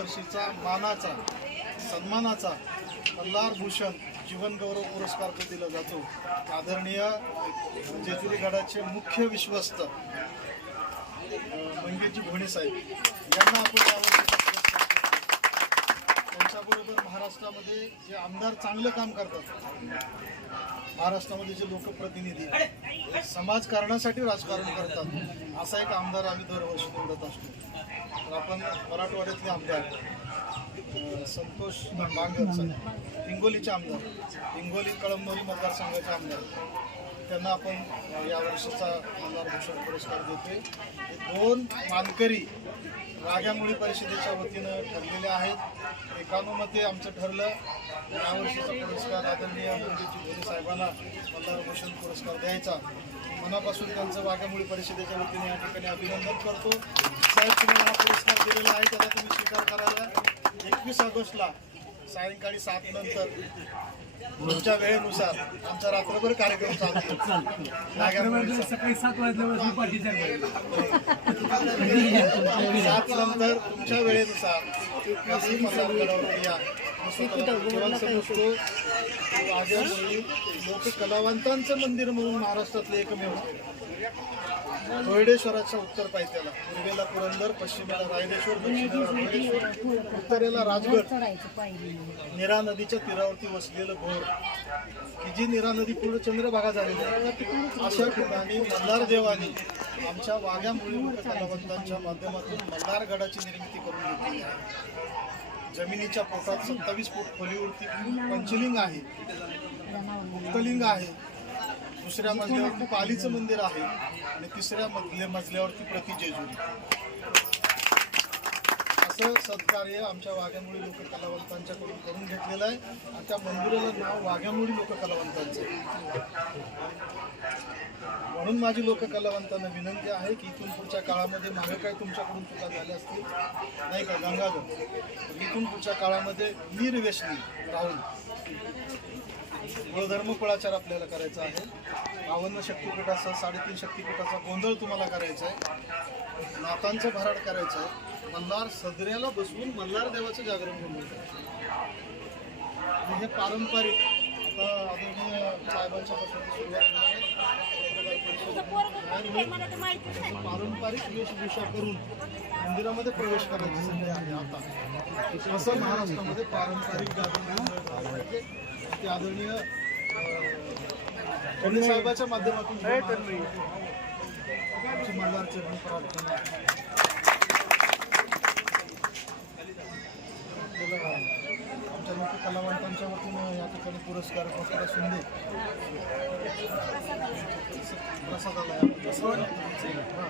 दरवर्षीचा मानाचा सन्मानाचा मल्हार भूषण जीवनगौरव पुरस्कार दिला जातो. आदरणीय जेजुरी गडाचे मुख्य विश्वस्त अं, मंगेशजी भोणे साहेब. यांना आपण त्यांच्याबरोबर महाराष्ट्रामध्ये जे आमदार चांगलं काम करतात महाराष्ट्रामध्ये जे लोकप्रतिनिधी समाजकारणासाठी राजकारण करतात असा एक आमदार आम्ही दरवर्षी निवडत असतो. आपण मराठवाड्यातले आमदार संतोष बांगर हिंगोलीचे आमदार हिंगोली कळमनुरी मतदारसंघाचे आमदार त्यांना आपण या वर्षाचा आमदार भूषण पुरस्कार देतोय. दोन मानकरी राजामुळी परिषदेच्या वतीनं ठरलेले आहेत. एकानुमते आमचं ठरलं. यावर्षीचा पुरस्कार आदरणीय मोदीजी साहेबांना मल्हार भूषण पुरस्कार द्यायचा. मनापासून त्यांचं वाघामुळी परिषदेच्या वतीने या ठिकाणी अभिनंदन करतो. साहेब तुम्हाला हा पुरस्कार दिलेला आहे त्याचा तुम्ही स्वीकार करायला. एकवीस ऑगस्टला सायंकाळी सात नंतर तुमच्या वेळेनुसार आमचा रात्रभर कार्यक्रम चालतो. सकाळी सात वाजल्यावर मी पाठीच्या सात नंतर तुमच्या वेळेनुसार. कधी मल्हारगडावरती लोक कलावंतांचं मंदिर म्हणून महाराष्ट्रातलं एकमेव रोहिडेश्वराच्या उत्तर पायथ्याला पूर्वेला पुरंदर पश्चिमेला रायदेश्वर दक्षिणेला उत्तरेला राजगड. निरा नदीच्या तीरावरती वसलेलं घोर. की जी निरा नदी पूर्ण चंद्रभागा झालेली आहे. अशा ठिकाणी मल्हार देवानी आमच्या वाघ्यामुळे कलावंतांच्या माध्यमातून मल्हारगडाची निर्मिती करून घेतली जमिनीच्या पोटात सत्तावीस फूट खोलीवरती पंचलिंग आहे. मुक्तलिंग आहे. दुसऱ्या मजल्यावरती पालीचं मंदिर आहे. आणि तिसऱ्या मजल्या मजल्यावरती प्रति जेजुरी. असं सत्कार्य आमच्या वाघ्यामुळी लोक कलावंतांच्याकडून करून घेतलेलं आहे. आणि त्या मंदिराला नाव वाघ्यामुळी लोक कलावंतांचं म्हणून माझी लोक कलावंतांना विनंती आहे की इथून पुढच्या काळामध्ये मागे काय तुमच्याकडून चुका झाल्या असतील नाही का गंगाधर? इथून पुढच्या काळामध्ये निर्व्यसनी राहून गुणधर्म कुळाचार आपल्याला करायचा आहे. बावन्न शक्तीपीठाचा साडेतीन शक्तीपीठाचा गोंधळ तुम्हाला करायचा आहे. नातांचं भराड करायचं आहे. मल्हार सदऱ्याला बसवून मल्हार देवाचं जागरण घेऊन आणि हे पारंपरिक आता आदरणीय साहेबांच्या पासून सुरुवात पारंपरिक वेशभूषा करून मंदिरामध्ये प्रवेश करायची संधी आहे आता. असं महाराष्ट्रामध्ये पारंपरिक ते आदरणीय साहेबाच्या माध्यमातून आमची मल्हार चरणी प्रार्थना आपल्याला आमच्या लोक कलावंतांच्या वतीनं या ठिकाणी पुरस्कार शिंदे प्रसादाला आहे. हां.